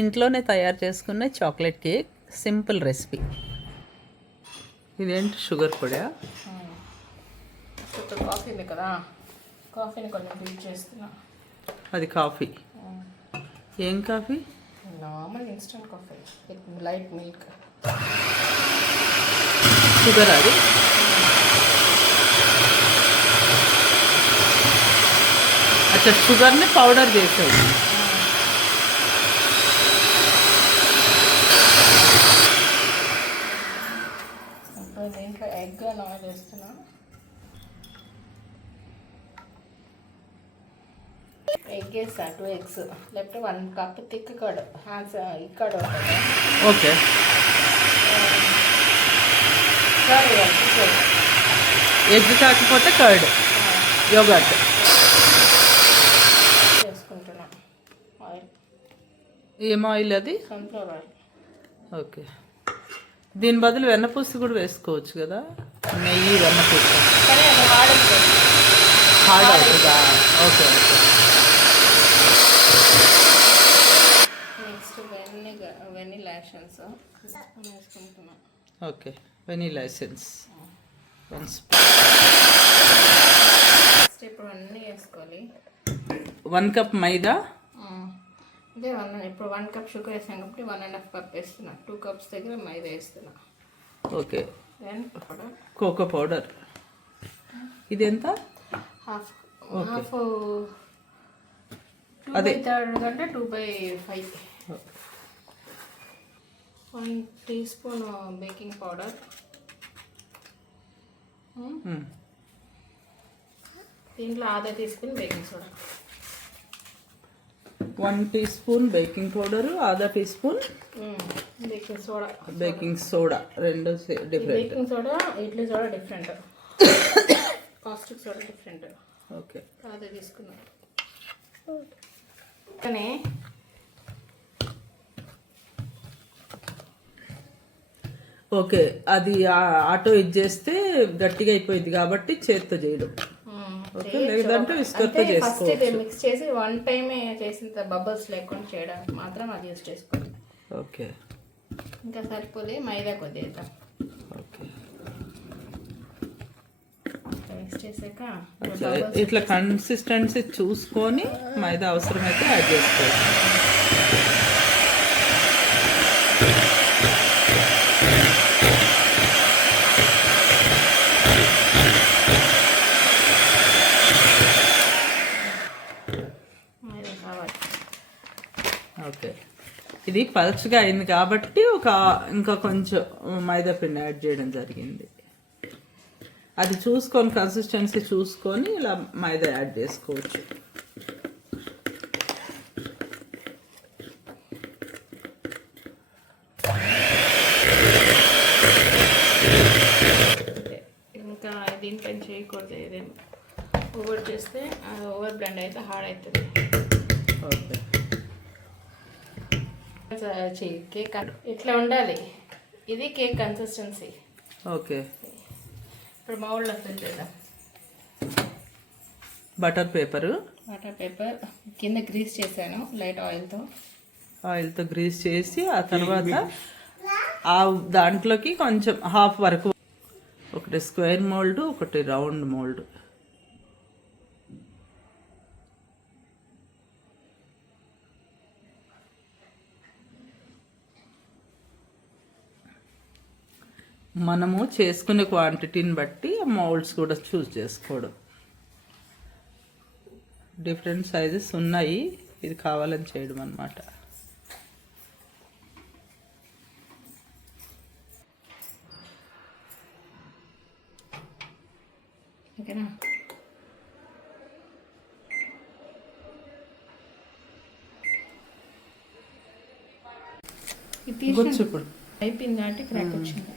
ఇంట్లోనే తయారు చేసుకునే చాక్లెట్ కేక్, సింపుల్ రెసిపీ. ఇదేంటి షుగర్ పొడా? కాఫీ ఉంది కదా, కాఫీని కొంచెం హీట్ చేస్తున్నా. అది కాఫీ? ఏం coffee? Normal instant coffee with light milk. Sugar అది? అచ్చా, షుగర్ని పౌడర్ చేసేది. దీంట్లో ఎగ్ అలా చేస్తున్నా. ఎగ్ వేస్తా, 2 eggs, లేకపోతే 1 cup thick curd, curd okay. Egg కాకపోతే కర్డ్, యోగర్ట్ చేసుకుంటున్నా. ఆయిల్, ఏం ఆయిల్ అది? Sunflower oil. ఓకే. దీని బదులు వెన్నపూస కూడా వేసుకోవచ్చు కదా, నెయ్యి వెన్నపూస. కానీ అది హార్డ్ అవుతుందా? Okay okay. Next vanilla essence వేసుకుంటున్నా. Okay, vanilla essence 1 spoon. ఇప్పుడు అన్నీ వేసుకోవాలి. 1 కప్ మైదా. అదే ఇప్పుడు 1 cup షుగర్ వేసాను కాబట్టి 1.5 cup వేస్తున్నా. 2 cups దగ్గర మైదా వేస్తున్నా. ఓకే. Then cocoa powder. ఇది ఎంత? హాఫ్. అదే 2/3 కంటే 2/5. 1 teaspoon బేకింగ్ పౌడర్. దీంట్లో ½ teaspoon baking soda. 1 teaspoon baking powder, ½ teaspoon baking soda. Baking soda రెండు different. Baking soda, idli soda different, caustic soda different. Okay, అదే తీసుకున్నాం. కానీ ఓకే, అది ఆటో ఇది చేస్తే గట్టిగా అయిపోయింది కాబట్టి చేత్తో చేయడం. ఓకే, లేదంటే విస్కర్తో చేసుకోవచ్చు. మిక్స్ చేసి 1 time చేసిన బబుల్స్ లేకుండా చేయడానికి మాత్రం అది యూజ్ చేసుకోవాలి. ఓకే, ఇంకా సరిపోతే మైదా కొద్దిగా ఓకే. మిక్స్ చేసాక ఇట్లా కన్సిస్టెన్సీ చూసుకొని మైదా అవసరమైతే యాడ్ చేసుకోవచ్చు. ఓకే, ఇది పలుచగా అయింది కాబట్టి ఇంకా కొంచెం మైదా పిండి యాడ్ చేయడం జరిగింది. అది చూసుకొని కన్సిస్టెన్సీ చూసుకొని ఇలా మైదా యాడ్ చేసుకోవచ్చు. ఇంకా దీనిపైన చేయకూడదు, ఏదేమో ఓవర్ చేస్తే అది ఓవర్ బ్లెండ్ అయితే హార్డ్ అవుతుంది. ఓకే, కేక్ ఇట్లా ఉండాలి. ఇది కేక్ కన్సిస్టెన్సీ. ఓకే, ఇప్పుడు మౌల్డ్లో ఫిల్ చేద్దాం. బటర్ పేపర్ కింద గ్రీస్ చేశాను లైట్ ఆయిల్తో గ్రీస్ చేసి ఆ తర్వాత ఆ దాంట్లోకి కొంచెం హాఫ్ వరకు, ఒకటి స్క్వేర్ మోల్డ్, ఒకటి రౌండ్ మోల్డ్. మనము చేసుకునే క్వాంటిటీని బట్టి మౌల్డ్స్ కూడా చూస్ చేసుకోవడం. డిఫరెంట్ సైజెస్ ఉన్నాయి, ఇది కావాలని చేయడం అన్నమాట. ఓకేనా? ఇది అయిపోయింది కాబట్టి క్రాక్ వచ్చింది.